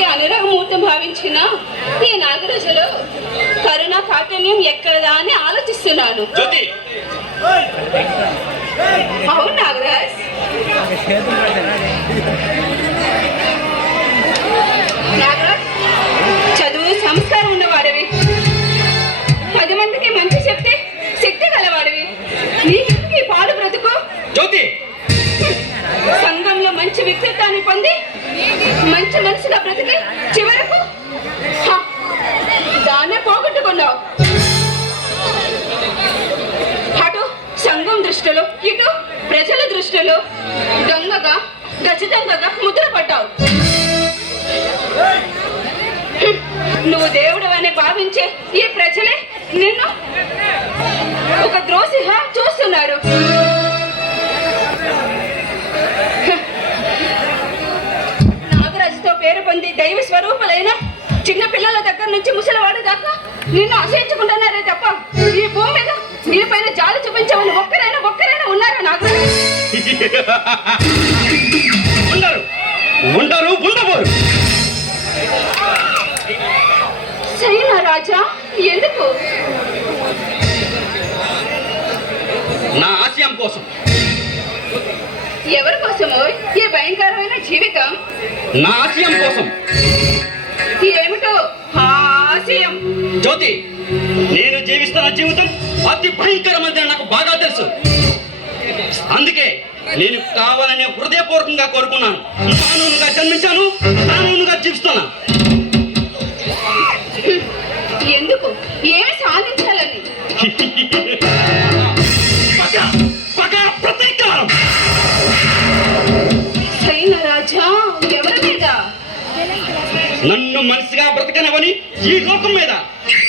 ఎంత భావించినా ఈ నాగరాజులో కరుణ కాఠిన్యం ఎక్కడదా అని ఆలోచిస్తున్నాను. అవును నాగరాజ్. నాగరాజ్ చదువు సంస్కారం ఉన్నవాడివి. పది మందికి మంచి చెప్తే శక్తి గలవాడివి. నీకు పాడు బ్రతుకు? జ్యోతి! సంఘంలో మంచి వ్యక్తిత్వాన్ని పొంది మంచి మనిషిగా బ్రతికి చివరకు? దాన్నే పోగొట్టుకున్నావు. అటు సంఘం దృష్టిలో ఇటు ప్రజల దృష్టిలో దొంగగా ఖచ్చితంగా ముద్ర పడ్డావు. నువ్వు దేవుడు అని భావించే ఈ ప్రజలే నిన్ను ఒక ద్రోసిగా చూస్తున్నారు. పేరు పొంది దైవ స్వరూపులైన చిన్న పిల్లల దగ్గర నుంచి ముసలివాడు దాకా నిన్ను అసహించుకుంటున్నారే తప్ప ఈ భూమి మీద నీ పైన జాలి చూపించమని ఒక్కరైనా ఒక్కరైనా ఉన్నారా నాగరాజు? ఉండరు ఉండరు ఉండబోరు. సైనా రాజా ఎందుకు? నా ఆశయం కోసం. కోసమో ఈ భయంకరమైన జీవితం? నా ఆశయం కోసం. ఏమిటో? ఆశయం. జ్యోతి నేను జీవిస్తున్న జీవితం అతి భయంకరమైనది నాకు బాగా తెలుసు. అందుకే నేను కావాలని హృదయపూర్వకంగా కోరుకున్నాను. కానూనుగా జన్మించాను కానూనుగా జీవిస్తున్నా ఎందుకు? ఏమి సాధించాలని? నన్ను మనిషిగా బ్రతకనవని ఈ లోకం మీద.